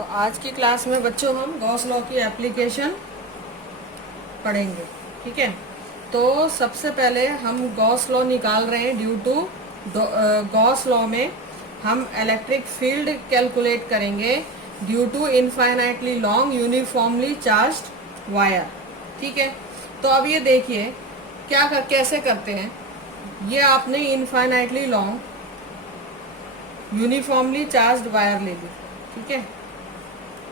तो आज की क्लास में बच्चों हम गॉस लॉ की एप्लीकेशन पढ़ेंगे। ठीक है, तो सबसे पहले हम गॉस लॉ निकाल रहे हैं। ड्यू टू गॉस लॉ में हम इलेक्ट्रिक फील्ड कैलकुलेट करेंगे due to infinitely long uniformly charged wire. ठीक है, तो अब ये देखिए कैसे करते हैं। ये आपने infinitely long uniformly charged wire ले ली। ठीक है,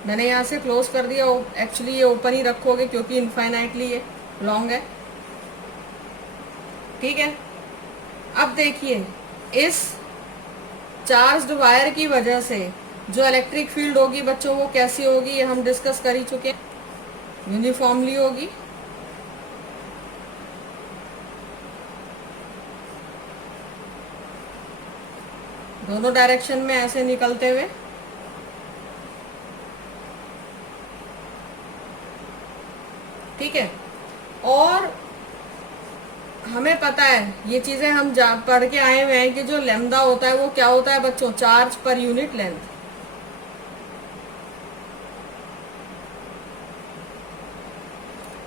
मैंने यहाँ से क्लोज कर दिया। एक्चुअली ये ओपन ही रखोगे क्योंकि इनफाइनाइटली ये लॉन्ग है। ठीक है, अब देखिए इस चार्ज्ड वायर की वजह से जो इलेक्ट्रिक फील्ड होगी बच्चों वो कैसी होगी, ये हम डिस्कस कर ही चुके हैं। यूनिफॉर्मली होगी। दोनों डायरेक्शन में ऐसे निकलते हुए। ठीक है, और हमें पता है ये चीजें हम पढ़ के आए हुए हैं कि जो लैम्डा होता है वो क्या होता है बच्चों, charge per unit length.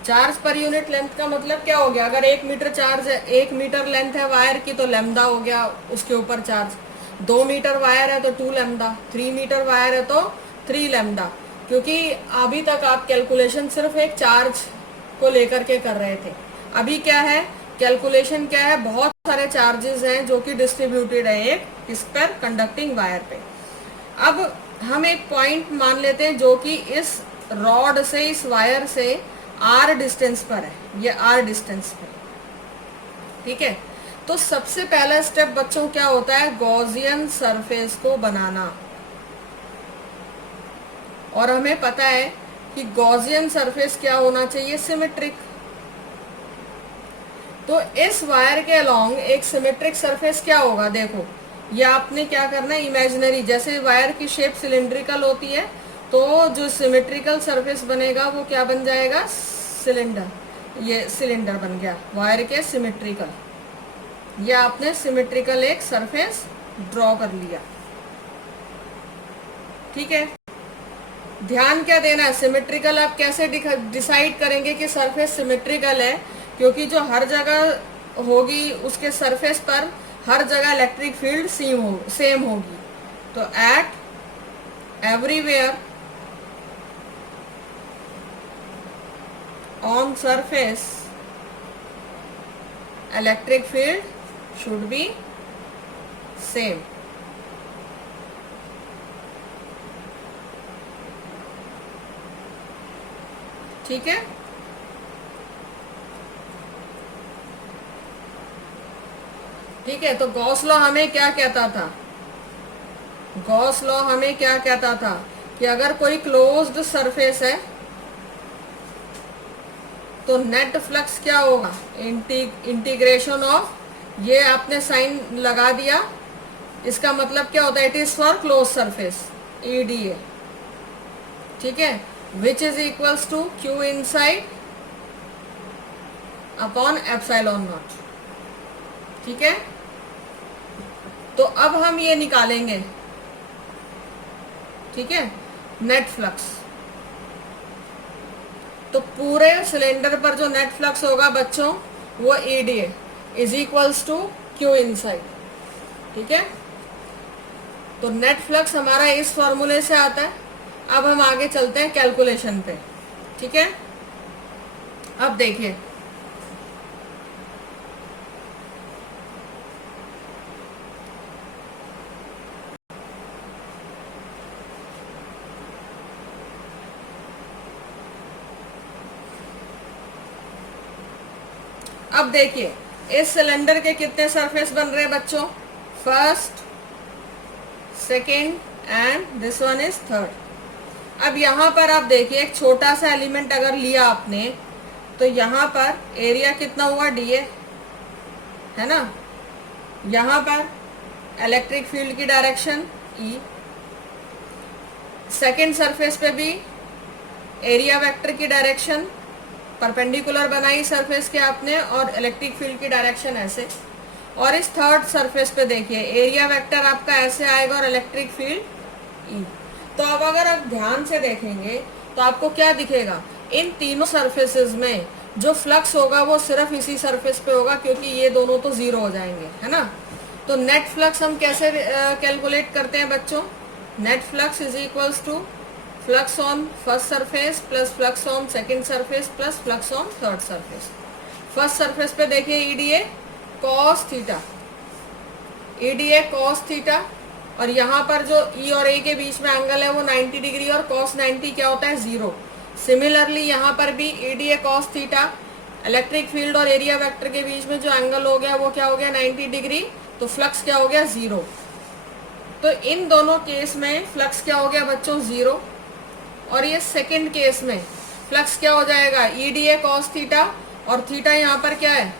Charge per unit length का मतलब क्या हो गया, अगर 1 मीटर चार्ज है, 1 मीटर लेंथ है वायर की तो लैम्डा हो गया उसके ऊपर चार्ज। 2 मीटर वायर है तो 2 लैम्डा, 3 मीटर वायर है तो 3 लैम्डा। क्योंकि अभी तक आप कैलकुलेशन सिर्फ एक चार्ज को लेकर के कर रहे थे। अभी क्या है, कैलकुलेशन क्या है, बहुत सारे चार्जेस हैं जो कि डिस्ट्रीब्यूटेड है एक इस पर कंडक्टिंग वायर पे। अब हम एक पॉइंट मान लेते हैं जो कि इस रॉड से, इस वायर से आर डिस्टेंस पर है। ये आर डिस्टेंस पर। ठीक है, तो सबसे पहला स्टेप बच्चों क्या होता है, गॉसियन सरफेस को बनाना। और हमें पता है कि गॉसियन सरफेस क्या होना चाहिए, सिमेट्रिक। तो इस वायर के अलोंग एक सिमेट्रिक सरफेस क्या होगा, देखो ये आपने क्या करना है, इमेजिनरी, जैसे वायर की शेप सिलिंड्रिकल होती है तो जो सिमेट्रिकल सरफेस बनेगा वो क्या बन जाएगा, सिलेंडर। ये सिलेंडर बन गया वायर के सिमेट्रिकल। ये आपने सिमेट्रिकल एक सरफेस ड्रॉ कर लिया। ठीक है, ध्यान क्या देना है, सिमेट्रिकल आप कैसे डिसाइड करेंगे कि सरफेस सिमेट्रिकल है, क्योंकि जो हर जगह होगी उसके सरफेस पर हर जगह इलेक्ट्रिक फील्ड सेम होगी। तो eight everywhere on surface electric field should be same. ठीक है, ठीक है, तो गॉस लॉ हमें क्या कहता था, गॉस लॉ हमें क्या कहता था कि अगर कोई क्लोज्ड सरफेस है तो नेट फ्लक्स क्या होगा, इंटीग्रेशन ऑफ, ये आपने साइन लगा दिया, इसका मतलब क्या होता है, it is for close surface, EDA. ठीक है, which is equals to Q inside upon epsilon naught. ठीक है, तो अब हम ये निकालेंगे। ठीक है, नेट फ्लक्स। तो पूरे सिलेंडर पर जो नेट फ्लक्स होगा बच्चों वो EDA is equals to Q inside. ठीक है, तो नेट फ्लक्स हमारा इस फॉर्मूले से आता है। अब हम आगे चलते हैं कैलकुलेशन पे। ठीक है, अब देखिए अब देखिए इस सिलेंडर के कितने सरफेस बन रहे हैं बच्चों, first, second and this one is third. अब यहाँ पर आप देखिए एक छोटा सा एलिमेंट अगर लिया आपने तो यहाँ पर एरिया कितना हुआ, डीए, है ना। यहाँ पर इलेक्ट्रिक फील्ड की डायरेक्शन ई, सेकेंड सरफेस पे भी एरिया वेक्टर की डायरेक्शन परपेंडिकुलर बनाई सरफेस के आपने और इलेक्ट्रिक फील्ड की डायरेक्शन ऐसे। और इस थर्ड सरफेस पे देखिए एरिया वेक्टर आपका ऐसे आएगा और इलेक्ट्रिक फील्ड ई। तो अब अगर आप ध्यान से देखेंगे तो आपको क्या दिखेगा, इन तीनों सरफेसेस में जो फ्लक्स होगा वो सिर्फ इसी सरफेस पे होगा, क्योंकि ये दोनों तो जीरो हो जाएंगे, है ना। तो नेट फ्लक्स हम कैसे कैलकुलेट करते हैं बच्चों, net flux is equals to flux on first surface plus flux on second surface plus flux on third surface. First surface पे देखिए EDA cos theta, EDA cos theta, और यहाँ पर जो ई और ए के बीच में एंगल है वो 90 डिग्री, और कॉस 90 क्या होता है, जीरो। सिमिलरली यहाँ पर भी EDA cos theta, electric field और एरिया वेक्टर के बीच में जो एंगल हो गया वो क्या हो गया, 90 डिग्री, तो फ्लक्स क्या हो गया, जीरो। तो इन दोनों केस में फ्लक्स क्या हो गया बच्चों, जीरो। और ये सेकंड केस में फ्लक्स क्या हो जाएगा, ईडीए कॉस थीटा, और थीटा यहाँ पर क्या है,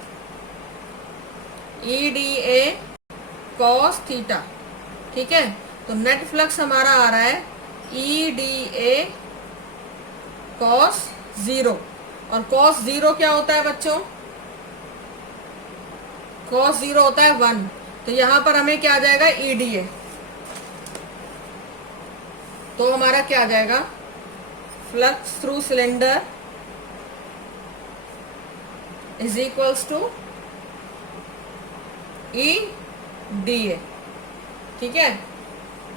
ईडीए कॉस थीटा, ठीक है। तो नेट फ्लक्स हमारा आ रहा है ईडीए कॉस जीरो, और कॉस जीरो क्या होता है बच्चों, कॉस जीरो होता है 1, तो यहां पर हमें क्या आ जाएगा, ईडीए, तो हमारा क्या आ जाएगा, flux through cylinder is equals to E D A, ठीक है।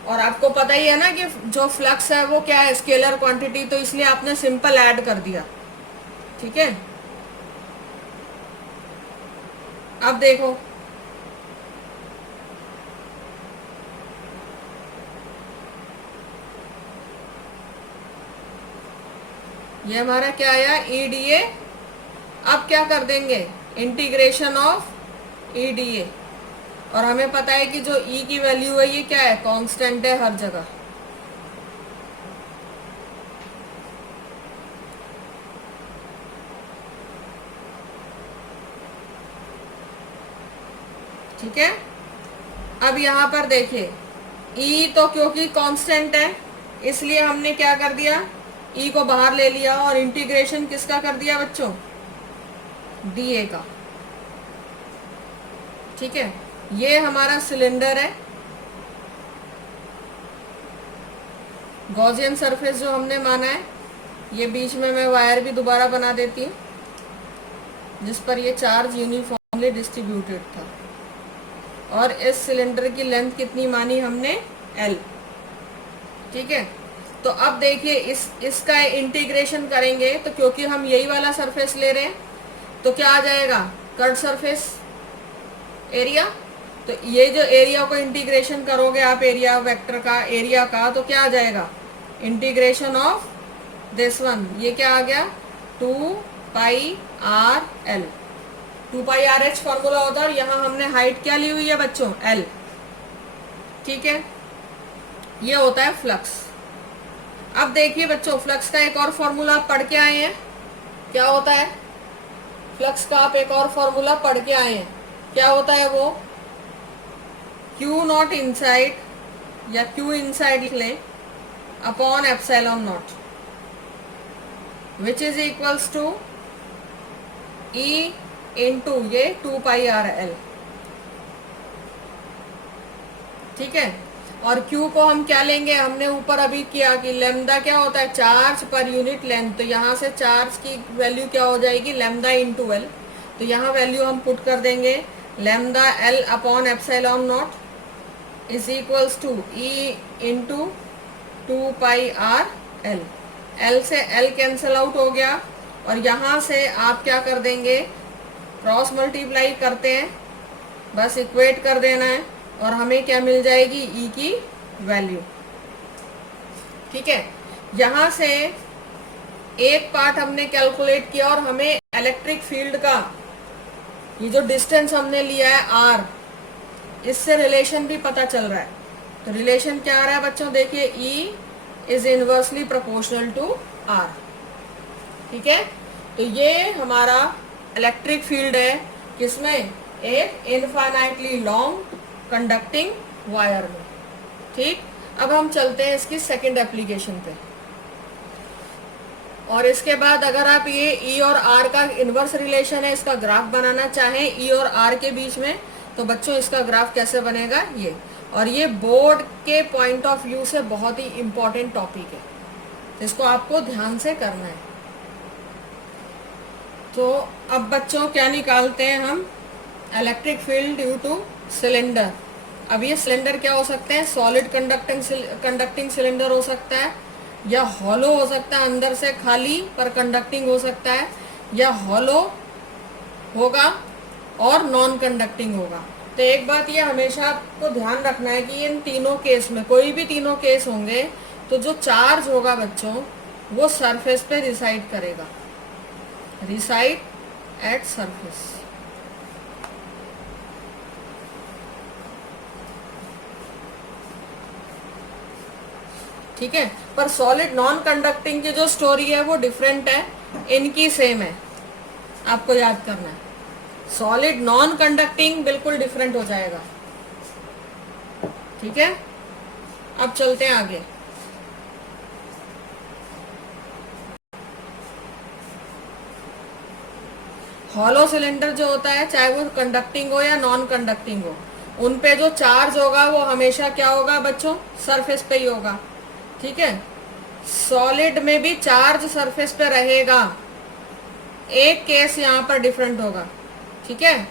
और आपको पता ही है ना कि जो फ्लक्स है वो क्या है, स्केलर क्वांटिटी, तो इसलिए आपने सिंपल ऐड कर दिया, ठीक है। अब देखो ये हमारा क्या आया, ईडीए। अब क्या कर देंगे, इंटीग्रेशन ऑफ ईडीए, और हमें पता है कि जो ई की वैल्यू है ये क्या है, कांस्टेंट है हर जगह, ठीक है। अब यहाँ पर देखिए ई तो क्योंकि कांस्टेंट है इसलिए हमने क्या कर दिया, ई को बाहर ले लिया और इंटीग्रेशन किसका कर दिया बच्चों, डीए का, ठीक है। ये हमारा सिलेंडर है, गॉसियन सरफेस जो हमने माना है, ये बीच में मैं वायर भी दोबारा बना देती हूँ जिस पर ये चार्ज यूनिफॉर्मली डिस्ट्रीब्यूटेड था, और इस सिलेंडर की लेंथ कितनी मानी हमने, एल, ठीक है। तो अब देखिए इसका इंटीग्रेशन करेंगे तो क्योंकि हम यही वाला सरफेस ले रहे हैं तो क्या आ जाएगा, कर्व सरफेस एरिया। तो ये जो एरिया को इंटीग्रेशन करोगे आप एरिया वेक्टर का, एरिया का, तो क्या आ जाएगा, इंटीग्रेशन ऑफ दिस वन, ये क्या आ गया, 2 pi R L, 2 pi R H formula होता है, और यहाँ हमने हाइट क्या ली हुई है बच्चों, एल, ठीक है। ये होता है फ्लक्स। अब देखिए बच्चों फ्लक्स का एक और फॉर्मूला आप पढ़ के आए हैं, क्या होता है फ्लक्स का, आप एक और फॉर्मूला पढ़ के आए हैं, क्या होता है वो, क्यू नॉट इनसाइड, या क्यू इनसाइड लिख लें, upon epsilon naught, which is equals to E into ये 2 पाई आर एल, ठीक है। और Q को हम क्या लेंगे, हमने ऊपर अभी किया कि लैम्डा क्या होता है, चार्ज पर यूनिट लेंथ, तो यहाँ से चार्ज की वैल्यू क्या हो जाएगी, लैम्डा इंटू एल, तो यहाँ वैल्यू हम पुट कर देंगे, lambda L upon epsilon not is equals to E into 2 pi are L, L से एल कैंसल आउट हो गया, और यहाँ से आप क्या कर देंगे, क्रॉस मल्टीप्लाई करते हैं, बस इक्वेट कर देना है, और हमें क्या मिल जाएगी, ई की वैल्यू, ठीक है। यहां से एक पार्ट हमने कैलकुलेट किया, और हमें इलेक्ट्रिक फील्ड का ये जो डिस्टेंस हमने लिया है आर, इससे रिलेशन भी पता चल रहा है। तो रिलेशन क्या आ रहा है बच्चों, देखिए E is inversely proportional to R, ठीक है। तो ये हमारा इलेक्ट्रिक फील्ड है, किसमें, एक इनफाइनाइटली लॉन्ग कंडक्टिंग वायर में, ठीक। अब हम चलते हैं इसकी सेकंड एप्लीकेशन पे, और इसके बाद अगर आप ये ई और आर का इनवर्स रिलेशन है इसका ग्राफ बनाना चाहें ई और आर के बीच में, तो बच्चों इसका ग्राफ कैसे बनेगा ये, और ये बोर्ड के पॉइंट ऑफ व्यू से बहुत ही इंपॉर्टेंट टॉपिक है, इसको आपको ध्यान से करना है। तो अब बच्चों क्या निकालते हैं हम, electric field due two cylinder. अब ये सिलेंडर क्या हो सकते हैं, सॉलिड कंडक्टिंग सिलेंडर हो सकता है, या हॉलो हो सकता है, अंदर से खाली पर कंडक्टिंग हो सकता है, या हॉलो होगा और नॉन कंडक्टिंग होगा। तो एक बात ये हमेशा आपको ध्यान रखना है कि इन तीनों केस में, कोई भी तीनों केस होंगे, तो जो चार्ज होगा बच्चों वो सरफेस पे रिसाइड करेगा, रिसाइड एट सरफेस। ठीक है, पर सॉलिड नॉन कंडक्टिंग की जो स्टोरी है वो डिफरेंट है, इनकी सेम है, आपको याद करना है। सॉलिड नॉन कंडक्टिंग बिल्कुल डिफरेंट हो जाएगा। ठीक है, अब चलते हैं आगे। हॉलो सिलेंडर जो होता है, चाहे वो कंडक्टिंग हो या नॉन कंडक्टिंग हो, उन पे जो चार्ज होगा वो हमेशा क्या होगा बच्चों, सरफेस पे ही होगा। ठीक है, सॉलिड में भी चार्ज सरफेस पे रहेगा, एक केस यहाँ पर डिफरेंट होगा। ठीक है,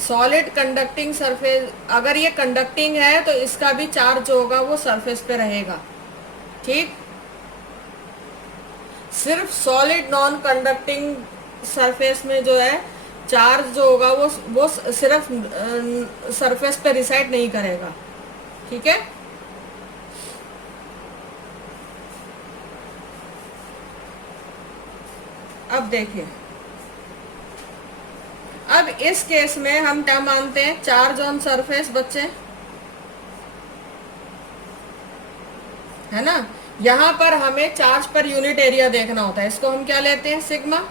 सॉलिड कंडक्टिंग सरफेस, अगर ये कंडक्टिंग है तो इसका भी चार्ज जो होगा वो सरफेस पे रहेगा। ठीक, सिर्फ सॉलिड नॉन कंडक्टिंग सरफेस में जो है चार्ज जो होगा वो सिर्फ सरफेस पे रिसाइड नहीं करेगा। ठीक है, अब देखिए, अब इस केस में हम क्या मानते हैं, चार्ज ऑन सरफेस बच्चे, है ना। यहां पर हमें चार्ज पर यूनिट एरिया देखना होता है, इसको हम क्या लेते हैं, सिग्मा।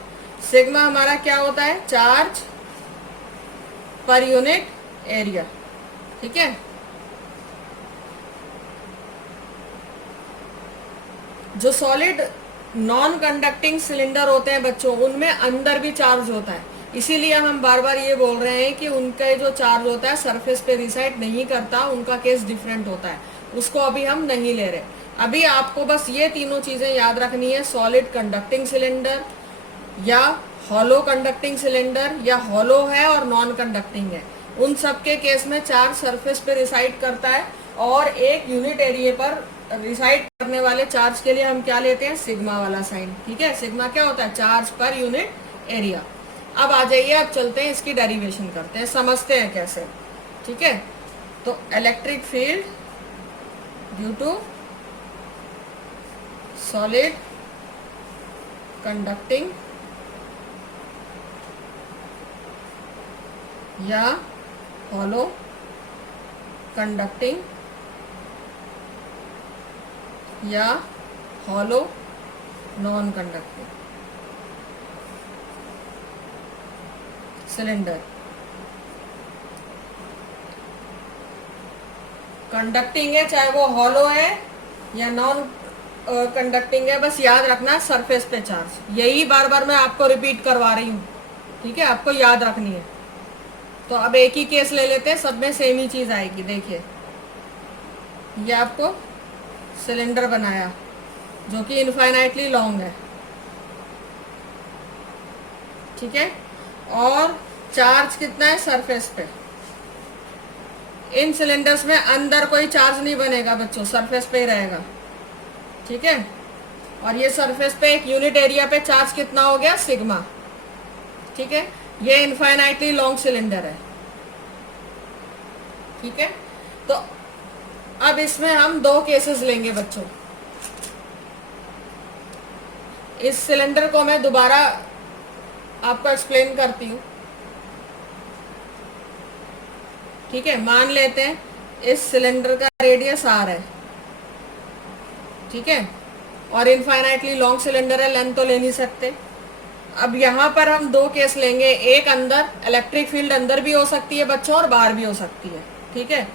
सिग्मा हमारा क्या होता है, चार्ज पर यूनिट एरिया। ठीक है, जो सॉलिड नॉन कंडक्टिंग सिलेंडर होते हैं बच्चों, उनमें अंदर भी चार्ज होता है, इसीलिए हम बार बार ये बोल रहे हैं कि उनका जो चार्ज होता है सरफेस पे रिसाइड नहीं करता, उनका केस डिफरेंट होता है, उसको अभी हम नहीं ले रहे। अभी आपको बस ये तीनों चीजें याद रखनी है, सॉलिड कंडक्टिंग सिलेंडर या हॉलो कंडक्टिंग सिलेंडर, या हॉलो है और नॉन कंडक्टिंग है, उन सब के केस में चार्ज सरफेस पे रिसाइड करता है, और एक यूनिट एरिया पर रिसाइड करने वाले चार्ज के लिए हम क्या लेते हैं, सिग्मा वाला साइन। ठीक है, सिग्मा क्या होता है, चार्ज पर यूनिट एरिया। अब आ जाइए, अब चलते हैं इसकी डेरिवेशन करते हैं, समझते हैं कैसे। ठीक है, तो electric field due to solid conducting या हॉलो कंडक्टिंग या hollow non conducting cylinder. Conducting है चाहे वो हॉलो है या नॉन कंडक्टिंग है, बस याद रखना सरफेस पे चार्ज, यही बार बार मैं आपको रिपीट करवा रही हूँ। ठीक है, आपको याद रखनी है। तो अब एक ही केस ले लेते हैं, सब में सेम ही चीज आएगी। देखिए, ये आपको सिलेंडर बनाया जो कि इनफाइनाइटली लॉन्ग है। ठीक है, और चार्ज कितना है सरफेस पे, इन सिलेंडर्स में अंदर कोई चार्ज नहीं बनेगा बच्चों, सरफेस पे ही रहेगा। ठीक है, और ये सरफेस पे एक यूनिट एरिया पे चार्ज कितना हो गया, सिग्मा। ठीक है, ये इनफाइनाइटली लॉन्ग सिलेंडर है। ठीक है, तो अब इसमें हम दो केसेस लेंगे बच्चों। इस सिलेंडर को मैं दोबारा आपको एक्सप्लेन करती हूँ। ठीक है, मान लेते हैं इस सिलेंडर का रेडियस r है। ठीक है, और इनफाइनाइटली लॉन्ग सिलेंडर है, लेंथ तो ले नहीं सकते। अब यहाँ पर हम दो केस लेंगे, एक अंदर, इलेक्ट्रिक फील्ड अंदर भी हो सकती है बच्चों और बाहर भी हो सकती है। ठीक है,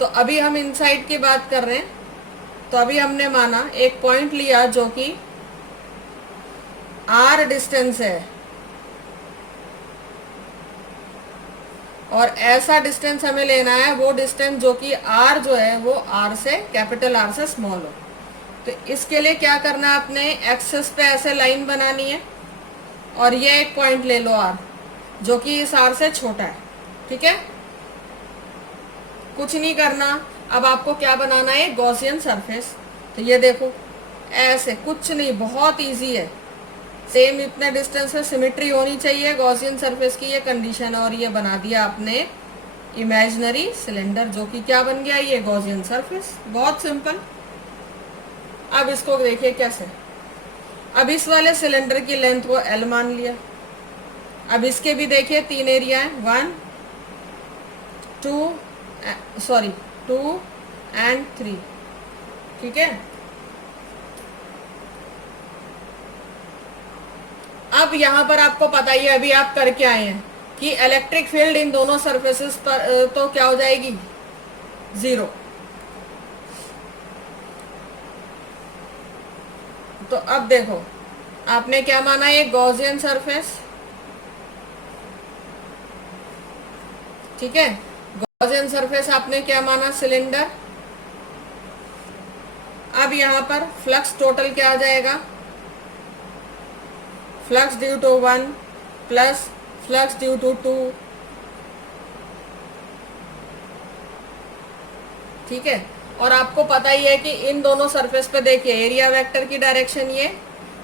तो अभी हम इनसाइड की बात कर रहे हैं। तो अभी हमने माना एक पॉइंट लिया जो कि r डिस्टेंस है, और ऐसा डिस्टेंस हमें लेना है, वो डिस्टेंस जो कि r जो है वो r से, कैपिटल R से स्मॉल हो। तो इसके लिए क्या करना है, आपने एक्सेस पे ऐसे लाइन बनानी है और ये एक पॉइंट ले लो r, जो कि इस r से छोटा है। ठीक है, कुछ नहीं करना। अब आपको क्या बनाना है, गॉसियन सरफेस। तो ये देखो ऐसे, कुछ नहीं, बहुत इजी है। सेम इतने डिस्टेंस पे सिमेट्री होनी चाहिए, गॉसियन सरफेस की ये कंडीशन है। और ये बना दिया आपने इमेजिनरी सिलेंडर, जो कि क्या बन गया, ये गॉसियन सरफेस। बहुत सिंपल। अब इसको देखिए कैसे। अब इस वाले सिलेंडर की लेंथ को L मान लिया। अब इसके भी देखिए 3 एरिया है, 1 2 एंड 3। ठीक है, अब यहां पर आपको पता ही है, अभी आप करके आए हैं कि इलेक्ट्रिक फील्ड इन दोनों सरफेसेस पर तो क्या हो जाएगी, 0। तो अब देखो आपने क्या माना, ये गॉसियन सरफेस। ठीक है, गॉसियन सरफेस आपने क्या माना, सिलेंडर। अब यहां पर फ्लक्स टोटल क्या आ जाएगा, flux due to 1 plus flux due to 2। ठीक है, और आपको पता ही है कि इन दोनों सरफेस पे देखिए एरिया वेक्टर की डायरेक्शन ये,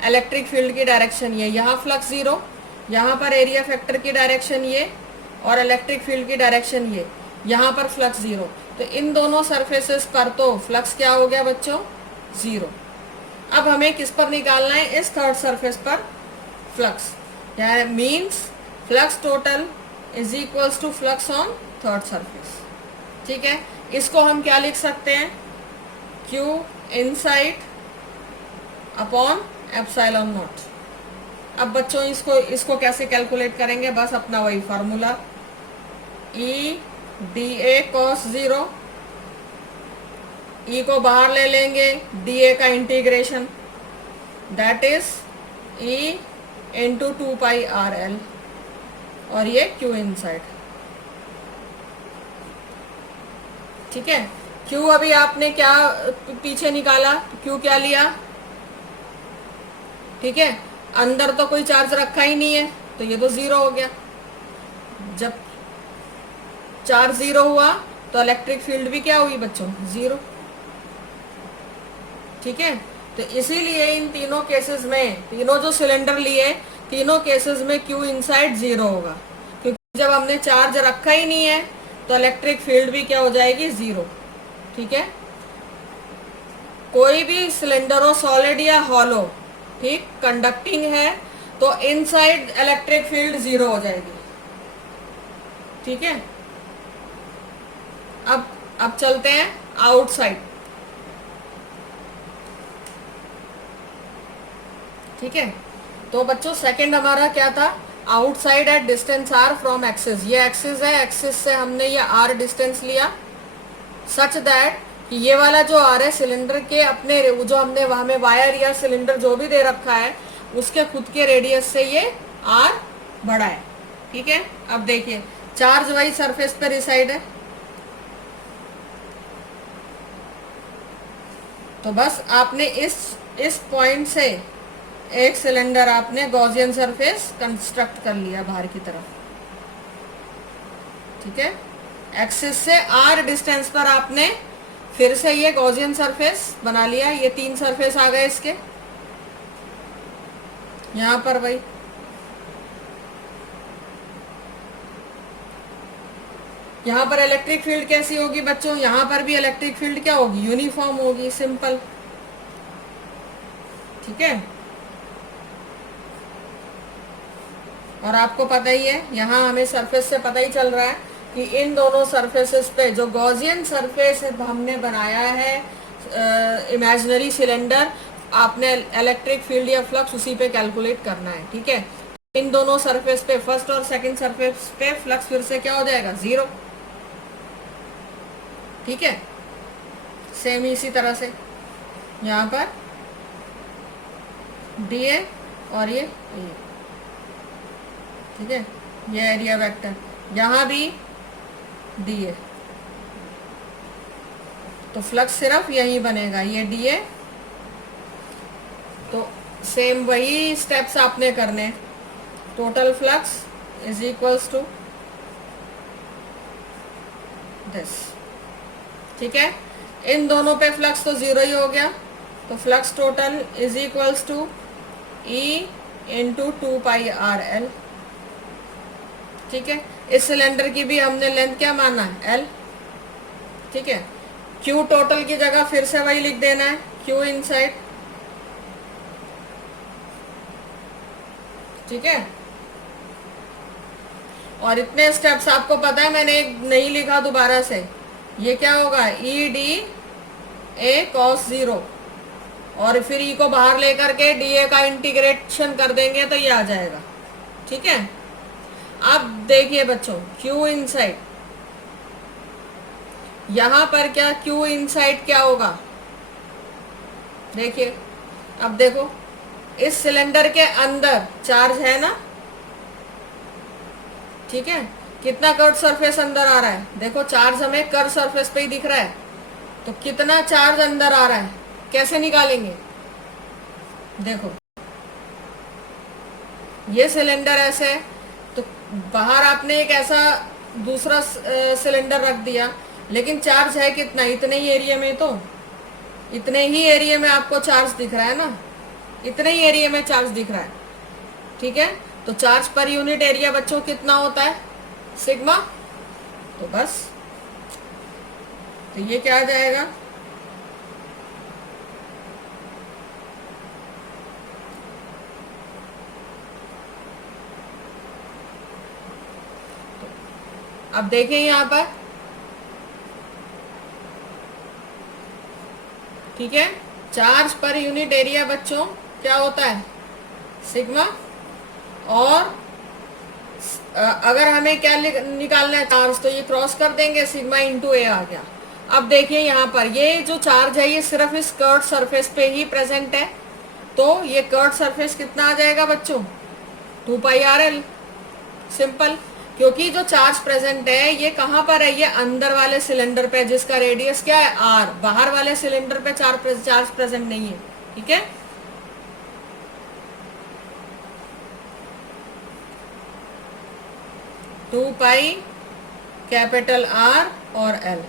इलेक्ट्रिक फील्ड की डायरेक्शन ये, यहाँ फ्लक्स 0, यहाँ पर एरिया वेक्टर की डायरेक्शन ये और इलेक्ट्रिक फील्ड की डायरेक्शन ये, यहाँ पर फ्लक्स 0। तो इन दोनों सरफेसेस पर तो फ्लक्स क्या हो गया बच्चों, 0। अब हमें किस पर निकालना है, इस थर्ड सरफेस पर flux. Means flux total is equals to flux on third surface. ठीक है, इसको हम क्या लिख सकते हैं, Q inside upon epsilon naught. अब बच्चों इसको कैसे कैलकुलेट करेंगे, बस अपना वही formula, E dA cos 0, E को बाहर ले लेंगे, dA का integration, that is E into 2 pi RL, और ये Q इनसाइड। ठीक है, Q अभी आपने क्या पीछे निकाला, Q क्या लिया। ठीक है, अंदर तो कोई चार्ज रखा ही नहीं है, तो ये तो 0 हो गया। जब चार्ज 0 हुआ तो इलेक्ट्रिक फील्ड भी क्या हुई बच्चों, 0। ठीक है, तो इसीलिए इन तीनों केसेस में, तीनों जो सिलेंडर लिए, तीनों केसेस में Q इनसाइड 0 होगा, क्योंकि जब हमने चार्ज रखा ही नहीं है तो इलेक्ट्रिक फील्ड भी क्या हो जाएगी, 0। ठीक है, कोई भी सिलेंडर हो, सॉलिड या हॉलो, ठीक, कंडक्टिंग है, तो इनसाइड इलेक्ट्रिक फील्ड 0 हो जाएगी। ठीक है, अब चलते हैं आउटसाइड। ठीक है, तो बच्चों सेकंड हमारा क्या था, outside at distance r from axis. ये एक्सिस है, एक्सिस से हमने ये r डिस्टेंस लिया, सच दैट कि ये वाला जो r है सिलेंडर के अपने, जो हमने वहां में वायर या सिलेंडर जो भी दे रखा है उसके खुद के रेडियस से ये r बड़ा है। ठीक है, अब देखिए चार्ज वाइज सरफेस पर रिसाइड है, तो बस आपने इस पॉइंट से एक सिलेंडर आपने गॉसियन सरफेस कंस्ट्रक्ट कर लिया बाहर की तरफ। ठीक है, एक्सिस से r डिस्टेंस पर आपने फिर से ये गॉसियन सरफेस बना लिया। ये 3 सरफेस आ गए इसके, यहां पर भाई यहाँ पर इलेक्ट्रिक फील्ड कैसी होगी बच्चों, यहाँ पर भी इलेक्ट्रिक फील्ड क्या होगी, यूनिफॉर्म होगी, सिंपल। ठीक है, और आपको पता ही है, यहाँ हमें सरफेस से पता ही चल रहा है कि इन दोनों सरफेसेस पे जो गॉसियन सरफेस हमने बनाया है, इमेजिनरी सिलेंडर, आपने इलेक्ट्रिक फील्ड या फ्लक्स उसी पे कैलकुलेट करना है। ठीक है, इन दोनों सरफेस पे, फर्स्ट और सेकंड सरफेस पे फ्लक्स फिर से क्या हो जाएगा, 0। ठीक है, सेम इसी तरह से यहाँ पर dA और ये ठीक है, ये एरिया वेक्टर, यहाँ भी डीए। तो फ्लक्स सिर्फ यही बनेगा, ये डीए। तो सेम वही स्टेप्स आपने करने। Total flux is equals to this. ठीक है, इन दोनों पे फ्लक्स तो जीरो ही हो गया, तो flux total is equals to E into 2πr_l। ठीक है, इस सिलेंडर की भी हमने लेंथ क्या माना है, एल। ठीक है, क्यू टोटल की जगह फिर से वही लिख देना है, क्यू इनसाइड। ठीक है, और इतने स्टेप्स आपको पता है, मैंने एक नहीं लिखा दोबारा से। ये क्या होगा, ई डी ए कॉस 0, और फिर ई को बाहर लेकर के डी ए का इंटीग्रेशन कर देंगे तो ये आ जाएगा। ठीक है, अब देखिए बच्चों, क्यू इनसाइड, यहां पर क्या क्यू इनसाइड क्या होगा, देखिए। अब देखो, इस सिलेंडर के अंदर चार्ज है ना, ठीक है, कितना कर्व सरफेस अंदर आ रहा है, देखो चार्ज हमें कर्व सरफेस पे ही दिख रहा है, तो कितना चार्ज अंदर आ रहा है कैसे निकालेंगे, देखो ये सिलेंडर ऐसे है, तो बाहर आपने एक ऐसा दूसरा सिलेंडर रख दिया, लेकिन चार्ज है कितना, इतने ही एरिया में, तो इतने ही एरिया में आपको चार्ज दिख रहा है ना, इतने ही एरिया में चार्ज दिख रहा है। ठीक है, तो चार्ज पर यूनिट एरिया बच्चों कितना होता है, सिग्मा। तो बस, तो ये क्या आ जाएगा, अब देखिए यहां पर, ठीक है, चार्ज पर यूनिट एरिया बच्चों क्या होता है, सिग्मा। और अगर हमें क्या निकालना है चार्ज, तो ये क्रॉस कर देंगे, सिग्मा इंटू ए आ गया। अब देखिए यहाँ पर ये जो चार्ज है ये सिर्फ इस कर्व सरफेस पे ही प्रेजेंट है, तो ये कर्व सरफेस कितना आ जाएगा बच्चों, 2πr_l। सिंपल, क्योंकि जो चार्ज प्रेजेंट है ये कहां पर है, ये अंदर वाले सिलेंडर पे, जिसका रेडियस क्या है, r। बाहर वाले सिलेंडर पे चार्ज प्रेजेंट नहीं है। ठीक है, टू पाई कैपिटल R और L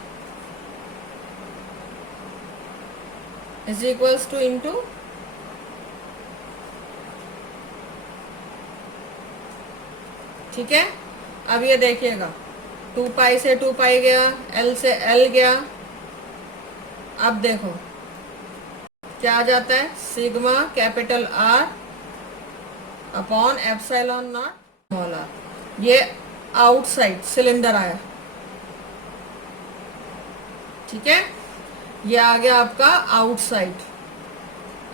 is equals two into, ठीक है। अब ये देखिएगा, 2π से 2π गया, L से L गया। अब देखो क्या आ जाता है, sigma capital R upon epsilon not small r। ये आउटसाइड सिलेंडर आया। ठीक है, ये आ गया आपका आउटसाइड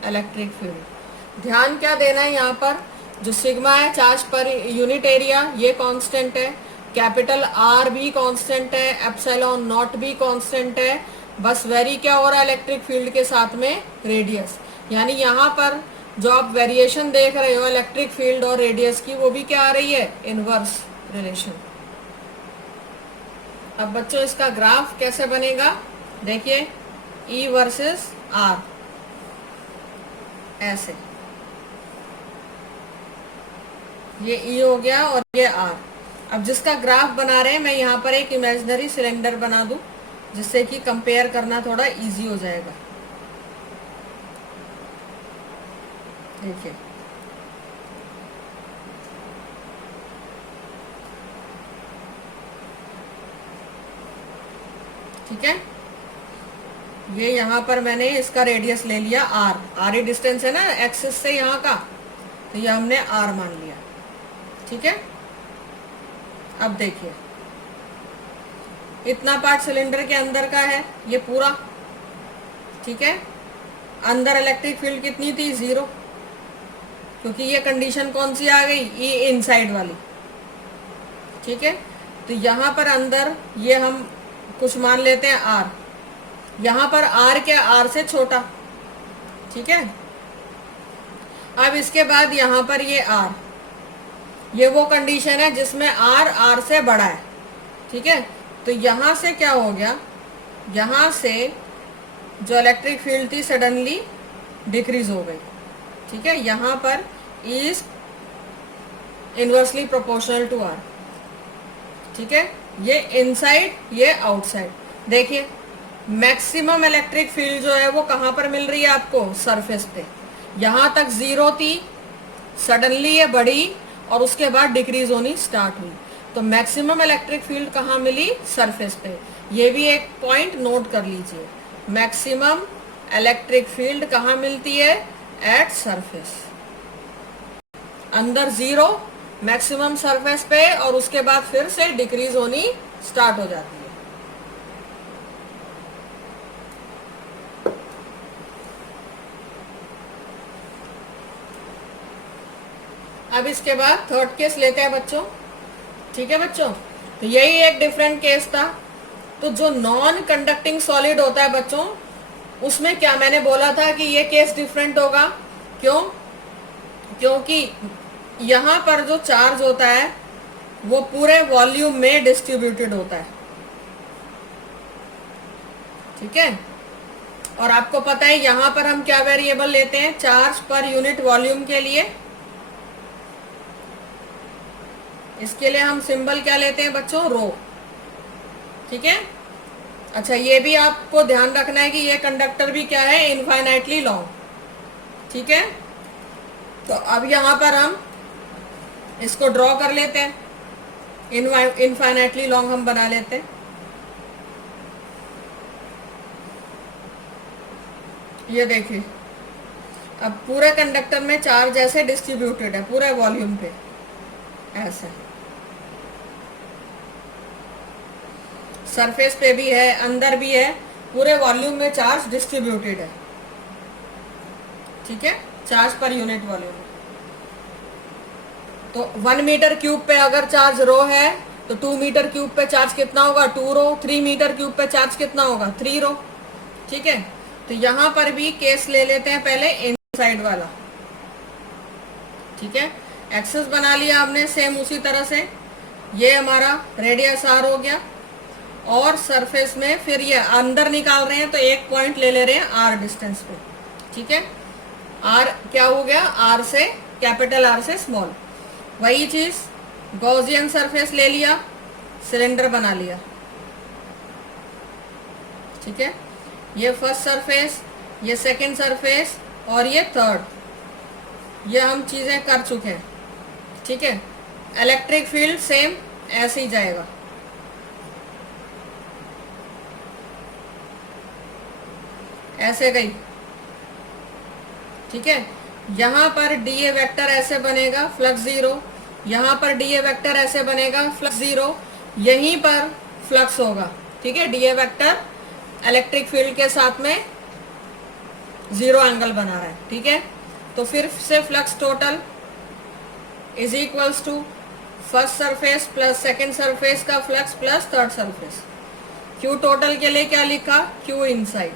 इलेक्ट्रिक फील्ड। ध्यान क्या देना है यहाँ पर, जो सिग्मा है चार्ज पर यूनिट एरिया ये कांस्टेंट है, कैपिटल आर भी कांस्टेंट है, एप्सिलॉन नॉट भी कांस्टेंट है, बस वेरी क्या हो रहा है इलेक्ट्रिक फील्ड के साथ में, रेडियस। यानी यहाँ पर जो आप वेरिएशन देख रहे हो इलेक्ट्रिक फील्ड और रेडियस की, वो भी क्या आ रही है, इनवर्स रिलेशन। अब बच्चों इसका ग्राफ कैसे बनेगा, देखिए E वर्सेस R, ऐसे, ये E हो गया और ये R। अब जिसका ग्राफ बना रहे हैं, मैं यहाँ पर एक इमेजिनरी सिलेंडर बना दूं, जिससे कि कंपेयर करना थोड़ा इजी हो जाएगा। देखिए ठीक है, ये यहाँ पर मैंने इसका रेडियस ले लिया R ही डिस्टेंस है ना एक्सिस से यहाँ का, तो ये हमने R मान लिया। ठीक है, अब देखिए इतना पार्ट सिलेंडर के अंदर का है, ये पूरा। ठीक है, अंदर इलेक्ट्रिक फील्ड कितनी थी, 0, क्योंकि ये कंडीशन कौन सी आ गई, ई इनसाइड वाली। ठीक है, तो यहाँ पर अंदर ये हम कुछ मान लेते हैं R, यहाँ पर R क्या, R से छोटा। ठीक है, अब इसके बाद यहाँ पर ये R, ये वो कंडीशन है जिसमें R से बड़ा है। ठीक है, तो यहां से क्या हो गया, यहां से जो इलेक्ट्रिक फील्ड थी सडनली डिक्रीज हो गई। ठीक है, यहां पर is inversely proportional to R. ठीक है, ये इनसाइड ये आउटसाइड। देखिए मैक्सिमम इलेक्ट्रिक फील्ड जो है वो कहां पर मिल रही है आपको, सरफेस पे। यहां तक जीरो थी, सडनली ये बढ़ी और उसके बाद डिक्रीज होनी स्टार्ट हुई। तो मैक्सिमम इलेक्ट्रिक फील्ड कहाँ मिली, सरफेस पे। ये भी एक पॉइंट नोट कर लीजिए, मैक्सिमम इलेक्ट्रिक फील्ड कहाँ मिलती है, एट सरफेस। अंदर जीरो, मैक्सिमम सरफेस पे, और उसके बाद फिर से डिक्रीज होनी स्टार्ट हो जाती है। अब इसके बाद थर्ड केस लेते हैं बच्चों। ठीक है बच्चों, तो यही एक डिफरेंट केस था। तो जो नॉन कंडक्टिंग सॉलिड होता है बच्चों, उसमें क्या मैंने बोला था कि ये केस डिफरेंट होगा। क्यों, क्योंकि यहां पर जो चार्ज होता है वो पूरे वॉल्यूम में डिस्ट्रीब्यूटेड होता है। ठीक है, और आपको पता है यहां पर हम क्या वेरिएबल लेते हैं, चार्ज पर यूनिट वॉल्यूम के लिए। इसके लिए हम सिंबल क्या लेते हैं बच्चों, रो। ठीक है, अच्छा ये भी आपको ध्यान रखना है कि ये कंडक्टर भी क्या है, इनफाइनाइटली लॉन्ग। ठीक है, तो अब यहां पर हम इसको ड्रॉ कर लेते हैं, इनफाइनाइटली लॉन्ग हम बना लेते हैं। ये देखिए, अब पूरे कंडक्टर में चार्ज ऐसे डिस्ट्रीब्यूटेड है पूरे वॉल्यूम पे, ऐसे सरफेस पे भी है, अंदर भी है, पूरे वॉल्यूम में चार्ज डिस्ट्रीब्यूटेड है। ठीक है, चार्ज पर यूनिट वॉल्यूम। तो 1 मीटर क्यूब पे अगर चार्ज रो है तो 2 मीटर क्यूब पे चार्ज कितना होगा, 2 रो। 3 मीटर क्यूब पे चार्ज कितना होगा, 3 रो। ठीक है, तो यहां पर भी केस ले लेते हैं पहले इनसाइड वाला। ठीक है, एक्सेस बना लिया हमने सेम उसी तरह से। ये हमारा रेडियस आर हो गया, और सरफेस में फिर ये अंदर निकाल रहे हैं तो एक पॉइंट ले ले रहे हैं आर डिस्टेंस पे। ठीक है, आर क्या हो गया, आर से कैपिटल आर से स्मॉल। वही चीज गॉसियन सरफेस ले लिया, सिलेंडर बना लिया। ठीक है, ये फर्स्ट सरफेस, ये सेकंड सरफेस, और ये थर्ड। ये हम चीजें कर चुके हैं। ठीक है, इलेक्ट्रिक फील्ड सेम ऐसे ही जाएगा। ऐसे गई। ठीक है, यहां पर डीए वेक्टर ऐसे बनेगा, फ्लक्स जीरो। यहां पर डीए वेक्टर ऐसे बनेगा, फ्लक्स जीरो। यहीं पर फ्लक्स होगा। ठीक है, डीए वेक्टर इलेक्ट्रिक फील्ड के साथ में जीरो एंगल बना रहा है। ठीक है, तो फिर से flux total is equals to first surface plus second surface का flux plus third surface. Q total के लिए क्या लिखा, क्यू इनसाइड।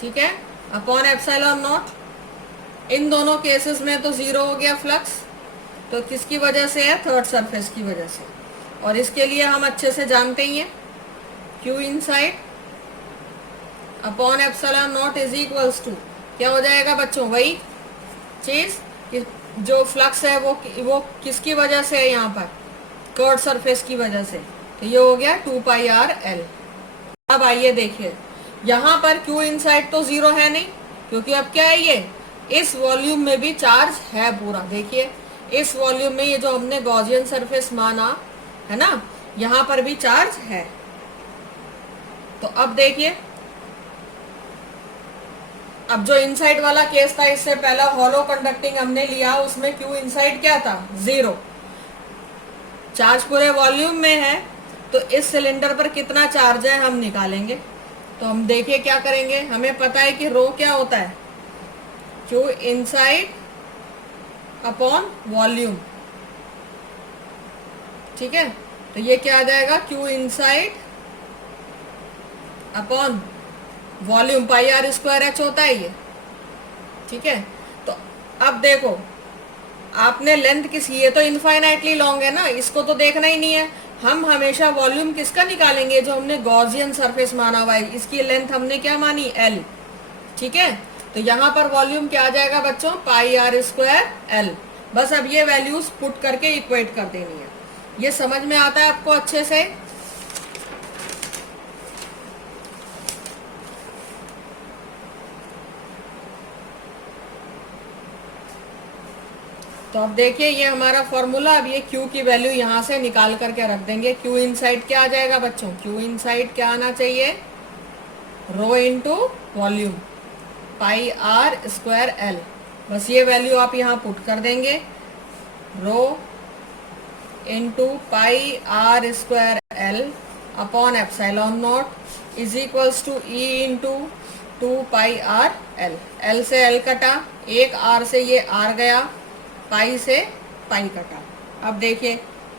ठीक है, अपॉन एप्सिलॉन नॉट। इन दोनों केसेस में तो जीरो हो गया फ्लक्स, तो किसकी वजह से है, थर्ड सरफेस की वजह से। और इसके लिए हम अच्छे से जानते ही हैं, Q inside upon epsilon not is equals to क्या हो जाएगा बच्चों, वही चीज कि जो फ्लक्स है वो किसकी वजह से है, यहाँ पर कर्व सरफेस की वजह से। तो ये हो गया 2 पाई आर एल। अब आइए देखिए, यहाँ पर क्यू इनसाइड तो जीरो है नहीं, क्योंकि अब क्या है, ये इस वॉल्यूम में भी चार्ज है पूरा। देखिए इस वॉल्यूम में ये जो हमने गॉसियन सरफेस माना है ना, यहाँ पर भी चार्ज है। तो अब देखिए, अब जो इनसाइड वाला केस था, इससे पहला हॉलो कंडक्टिंग हमने लिया, उसमें क्यू इनसाइड क्या था, जीरो। चार्ज पूरे वॉल्यूम में है, तो इस सिलेंडर पर कितना चार्ज है हम निकालेंगे। तो हम देखिए क्या करेंगे, हमें पता है कि रो क्या होता है, क्यू इनसाइड अपॉन वॉल्यूम। ठीक है, तो ये क्या आ जाएगा, Q inside upon volume, pi are square H होता है ये। ठीक है, तो अब देखो आपने लेंथ किसी, ये तो इनफाइनाइटली लॉन्ग है ना, इसको तो देखना ही नहीं है। हम हमेशा वॉल्यूम किसका निकालेंगे, जो हमने गॉसियन सरफेस माना हुआ है, इसकी लेंथ हमने क्या मानी, एल। ठीक है, तो यहाँ पर वॉल्यूम क्या आ जाएगा बच्चों, पाई आर स्क्वायर एल। बस अब ये वैल्यूज पुट करके इक्वेट कर देनी है। ये समझ में आता है आपको अच्छे से? तो अब देखिए ये हमारा फॉर्मूला, अब ये Q की वैल्यू यहाँ से निकाल करके रख देंगे। Q इनसाइड क्या आ जाएगा बच्चों, Q इनसाइड क्या आना चाहिए, rho into volume pi are square L. बस ये वैल्यू आप यहाँ पुट कर देंगे, rho into pi are square L upon epsilon not is equals to E into 2 pi are L. L से एल कटा, एक आर से ये आर गया, पाई से पाई कटा। अब देखिए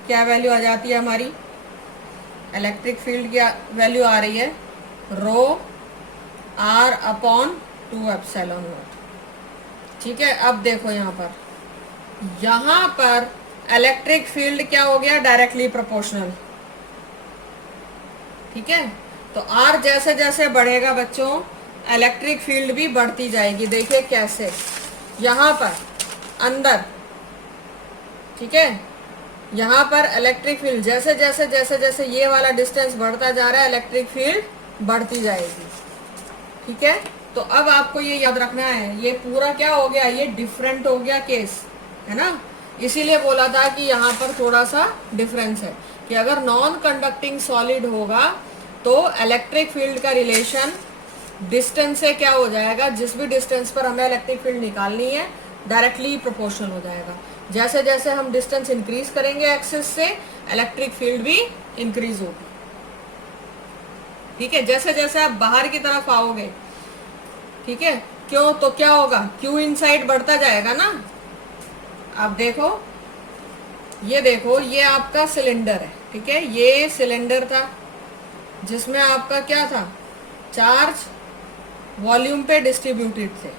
क्या वैल्यू आ जाती है हमारी, इलेक्ट्रिक फील्ड की वैल्यू आ रही है रो आर अपॉन 2 एप्सिलॉन नॉट। ठीक है, अब देखो यहाँ पर इलेक्ट्रिक फील्ड क्या हो गया, डायरेक्टली प्रोपोर्शनल। ठीक है, तो आर जैसे जैसे बढ़ेगा बच्चों, इलेक्ट्रिक फील्ड भी बढ़ती जाएगी। देखिए कैसे, यहाँ पर अंदर, ठीक है, यहाँ पर इलेक्ट्रिक फील्ड जैसे जैसे जैसे जैसे ये वाला डिस्टेंस बढ़ता जा रहा है, इलेक्ट्रिक फील्ड बढ़ती जाएगी। ठीक है, तो अब आपको ये याद रखना है, ये पूरा क्या हो गया, ये डिफरेंट हो गया केस, है ना। इसीलिए बोला था कि यहाँ पर थोड़ा सा डिफरेंस है कि अगर नॉन कंडक्टिंग सॉलिड होगा तो इलेक्ट्रिक फील्ड का रिलेशन डिस्टेंस से क्या हो जाएगा, जिस भी डिस्टेंस पर हमें इलेक्ट्रिक फील्ड निकालनी है डायरेक्टली प्रोपोर्शनल हो जाएगा। जैसे जैसे हम डिस्टेंस इंक्रीज करेंगे एक्सिस से, इलेक्ट्रिक फील्ड भी इंक्रीज होगी। ठीक है, जैसे जैसे आप बाहर की तरफ आओगे, ठीक है, क्यों, तो क्या होगा, क्यू इनसाइड बढ़ता जाएगा ना। अब देखो, ये आपका सिलेंडर है। ठीक है, ये सिलेंडर था जिसमें आपका क्या था, चार्ज वॉल्यूम पे डिस्ट्रीब्यूटेड थे।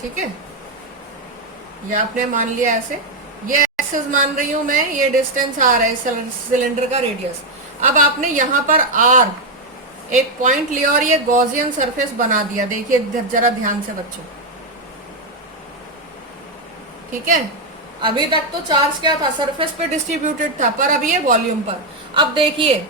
ठीक है, ये आपने मान लिया ऐसे, ये एक्सिस मान रही हूं मैं, ये डिस्टेंस आर है सिलेंडर का रेडियस। अब आपने यहाँ पर आर एक पॉइंट लिया और ये गॉसियन सरफेस बना दिया। देखिए जरा ध्यान से बच्चों, ठीक है, अभी तक तो चार्ज क्या था, सरफेस पे डिस्ट्रीब्यूटेड था, पर अभी ये वॉल्यूम पर। अब देखिए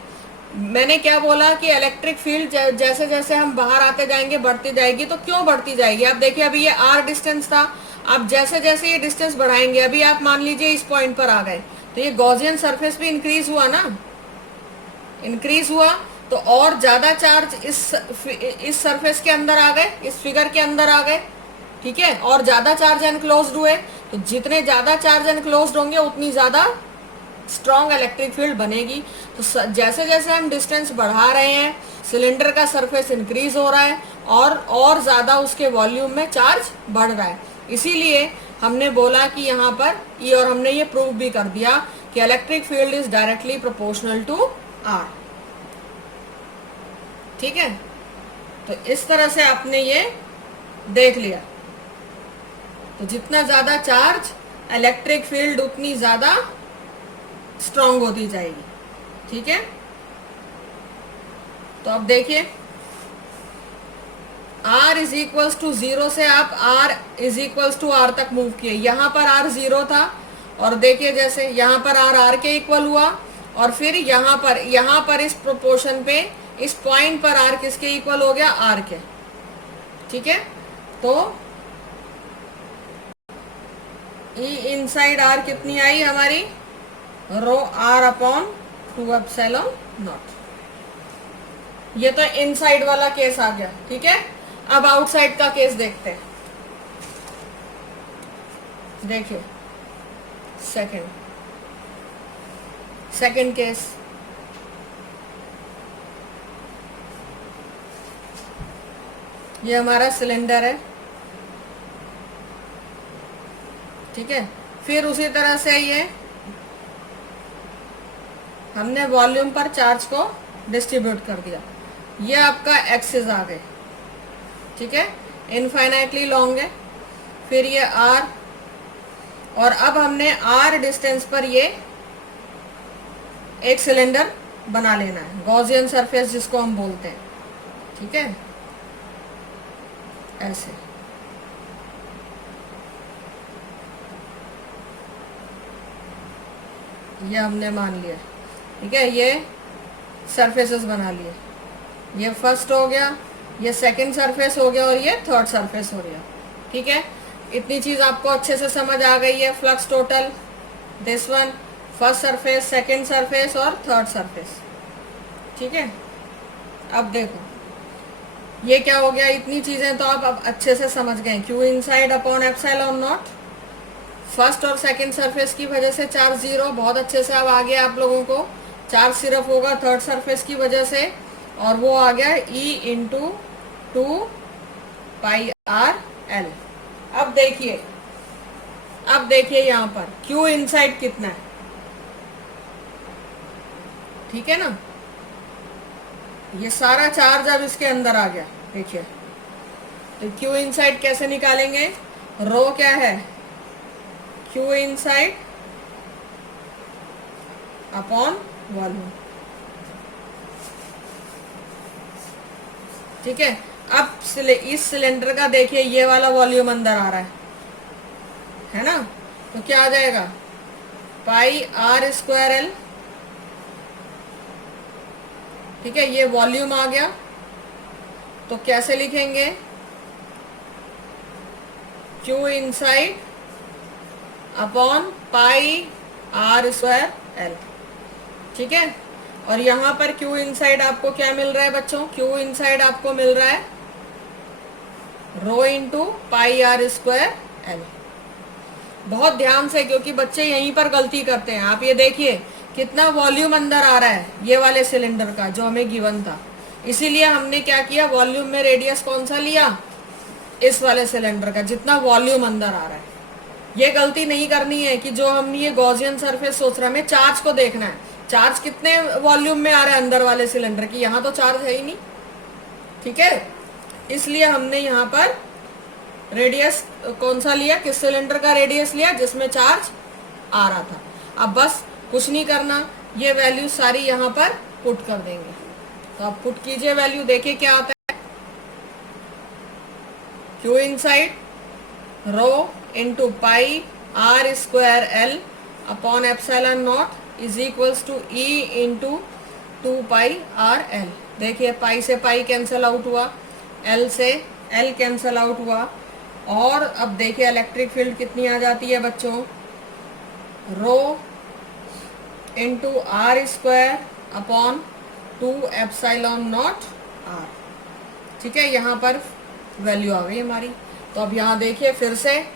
मैंने क्या बोला कि इलेक्ट्रिक फील्ड जैसे जैसे हम बाहर आते जाएंगे बढ़ती जाएगी। तो क्यों बढ़ती जाएगी, अब देखिए अभी ये आर डिस्टेंस था, अब जैसे जैसे ये डिस्टेंस बढ़ाएंगे, अभी आप मान लीजिए इस पॉइंट पर आ गए, तो ये गॉसियन सरफेस भी इंक्रीज हुआ ना, इंक्रीज हुआ, तो और ज्यादा चार्ज इस सरफेस के अंदर आ गए, इस फिगर के अंदर आ गए। ठीक है, और ज्यादा चार्ज एनक्लोज्ड हुए, तो जितने ज्यादा चार्ज एनक्लोज्ड होंगे उतनी ज्यादा स्ट्रॉन्ग इलेक्ट्रिक फील्ड बनेगी। तो जैसे जैसे हम डिस्टेंस बढ़ा रहे हैं, सिलेंडर का सरफेस इंक्रीज हो रहा है और ज्यादा उसके वॉल्यूम में चार्ज बढ़ रहा है। इसीलिए हमने बोला कि यहाँ पर ये, और हमने ये प्रूव भी कर दिया कि electric field is directly proportional to R. ठीक है, तो इस तरह से आपने ये देख लिया। तो जितना ज्यादा चार्ज, इलेक्ट्रिक फील्ड उतनी ज्यादा स्ट्रॉन्ग होती जाएगी। ठीक है, तो अब देखिए R इज इक्वल्स टू 0 से आप R is equals to R तक मूव किए। यहाँ पर R 0 था, और देखिए जैसे यहाँ पर R के इक्वल हुआ, और फिर यहाँ पर इस प्रोपोर्शन पे, इस पॉइंट पर R किसके इक्वल हो गया, R के। ठीक है, तो E इनसाइड R कितनी आई हमारी, रो R अपॉन 2 एप्सिलॉन नॉट। ये तो इनसाइड वाला केस आ गया। ठीक है, अब आउटसाइड का केस देखते हैं। देखिए सेकंड केस, ये हमारा सिलेंडर है। ठीक है, फिर उसी तरह से ये हमने वॉल्यूम पर चार्ज को डिस्ट्रीब्यूट कर दिया। ये आपका एक्सिस आ गए। ठीक है, इनफाइनाइटली लॉन्ग है। फिर ये आर और अब हमने r डिस्टेंस पर ये एक सिलेंडर बना लेना है, गॉसियन सरफेस जिसको हम बोलते हैं। ठीक है, ऐसे। ये हमने मान लिया। ठीक है, ये सरफेसेस बना लिए। ये फर्स्ट हो गया, ये सेकंड सरफेस हो गया और ये थर्ड सरफेस हो गया। ठीक है, इतनी चीज आपको अच्छे से समझ आ गई है। Flux total, this one, first surface, second surface और थर्ड सरफेस। ठीक है, अब देखो ये क्या हो गया, इतनी चीजें तो आप अब अच्छे से समझ गए। Q inside upon epsilon not, first और सेकंड सरफेस की वजह से चार्ज जीरो, बहुत अच्छे से अब आ गया आप लोगों को। चार्ज सिर्फ होगा थर्ड सरफेस की वजह से, और वो आ गया E इंटू 2πr/L। अब देखिए यहाँ पर Q इनसाइड कितना है। ठीक है ना, ये सारा चार्ज अब इसके अंदर आ गया। देखिए, तो Q इनसाइड कैसे निकालेंगे, रो क्या है, Q इनसाइड अपॉन वॉल्यूम। ठीक है, अब इस सिलेंडर का देखिए ये वाला वॉल्यूम अंदर आ रहा है ना, तो क्या आ जाएगा, πr²L। ठीक है, ये वॉल्यूम आ गया, तो कैसे लिखेंगे, Q इनसाइड अपॉन πr²L। ठीक है, और यहां पर Q इनसाइड आपको क्या मिल रहा है बच्चों, Q इनसाइड आपको मिल रहा है रो इंटू πr²L। बहुत ध्यान से, क्योंकि बच्चे यहीं पर गलती करते हैं। आप ये देखिए कितना वॉल्यूम अंदर आ रहा है ये वाले सिलेंडर का जो हमें गिवन था, इसीलिए हमने क्या किया, वॉल्यूम में रेडियस कौन सा लिया, इस वाले सिलेंडर का, जितना वॉल्यूम अंदर आ रहा है। ये गलती नहीं करनी है कि जो हम ये गॉसियन सरफेस सोच रहे हैं, हमें चार्ज को देखना है, चार्ज कितने वॉल्यूम में आ रहा है अंदर वाले सिलेंडर की, यहाँ तो चार्ज है ही नहीं। ठीक है, इसलिए हमने यहाँ पर रेडियस कौन सा लिया, किस सिलेंडर का रेडियस लिया, जिसमें चार्ज आ रहा था। अब बस कुछ नहीं करना, ये वैल्यू सारी यहाँ पर पुट कर देंगे। तो आप पुट कीजिए वैल्यू, देखिए क्या आता है, Q inside rho into πr²L upon epsilon not is equals to E into 2πrL। देखिए पाई से पाई कैंसिल आउट हुआ, L से L कैंसिल आउट हुआ, और अब देखिए इलेक्ट्रिक फील्ड कितनी आ जाती है बच्चों, rho into r² upon 2 epsilon not r। ठीक है, यहाँ पर वैल्यू आ गई हमारी। तो अब यहाँ देखिए फिर से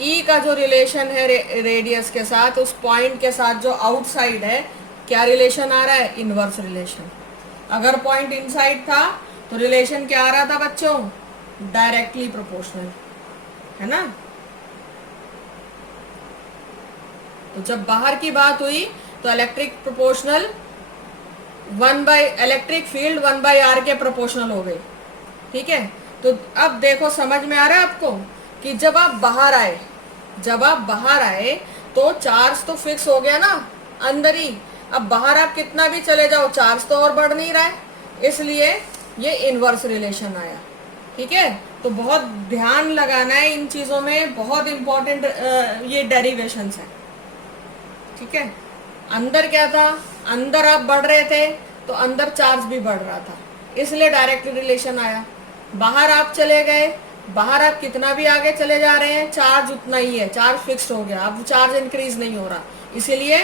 E का जो रिलेशन है रेडियस के साथ, उस पॉइंट के साथ जो आउटसाइड है, क्या रिलेशन आ रहा है, इनवर्स रिलेशन। अगर पॉइंट इनसाइड था तो रिलेशन क्या आ रहा था बच्चों, डायरेक्टली प्रोपोर्शनल, है ना। तो जब बाहर की बात हुई तो electric proportional electric field 1/r के प्रोपोर्शनल हो गई। ठीक है, तो अब देखो समझ में आ रहा है आपको कि जब आप बाहर आए तो चार्ज तो फिक्स हो गया ना अंदर ही। अब बाहर आप कितना भी चले जाओ, चार्ज तो और बढ़ नहीं रहा है, इसलिए ये इनवर्स रिलेशन आया। ठीक है, तो बहुत ध्यान लगाना है इन चीजों में, बहुत इंपॉर्टेंट ये डेरिवेशंस है। ठीक है, अंदर क्या था, अंदर आप बढ़ रहे थे तो अंदर चार्ज भी बढ़ रहा था, इसलिए डायरेक्ट रिलेशन आया। बाहर आप चले गए, बाहर आप कितना भी आगे चले जा रहे हैं, चार्ज उतना ही है, चार्ज फिक्स्ड हो गया, अब चार्ज इंक्रीज नहीं हो रहा, इसीलिए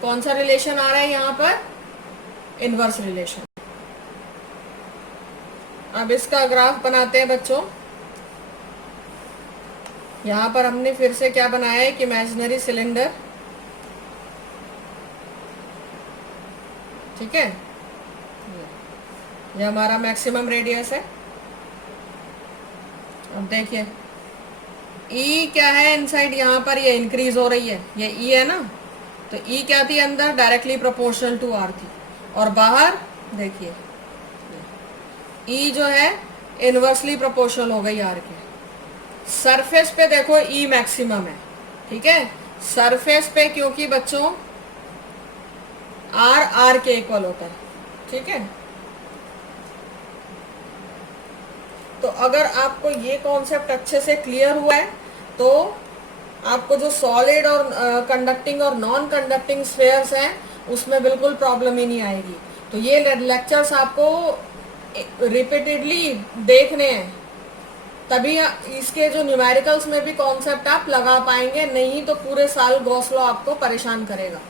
कौन सा रिलेशन आ रहा है यहाँ पर, इनवर्स रिलेशन। अब इसका ग्राफ बनाते हैं बच्चों। यहाँ पर हमने फिर से क्या बनाया है कि इमेजिनरी सिलेंडर। ठीक है, ये हमारा मैक्सिमम रेडियस है। अब देखिए E क्या है इनसाइड, यहाँ पर ये इंक्रीज हो रही है, ये E है ना, तो E क्या थी अंदर, डायरेक्टली प्रोपोर्शनल टू R थी, और बाहर देखिए E जो है इनवर्सली प्रोपोर्शनल हो गई R के। सरफेस पे देखो E मैक्सिमम है, ठीक है, सरफेस पे क्योंकि बच्चों आर आर के इक्वल होता है, ठीक है। तो अगर आपको ये कॉन्सेप्ट अच्छे से क्लियर हुआ है तो आपको जो सॉलिड और कंडक्टिंग और नॉन कंडक्टिंग स्फेयर्स हैं उसमें बिल्कुल प्रॉब्लम ही नहीं आएगी। तो ये लेक्चर्स आपको रिपीटेडली देखने हैं, तभी इसके जो न्यूमेरिकल्स में भी कॉन्सेप्ट आप लगा पाएंगे, नहीं तो पूरे साल गॉस लॉ आपको परेशान करेगा।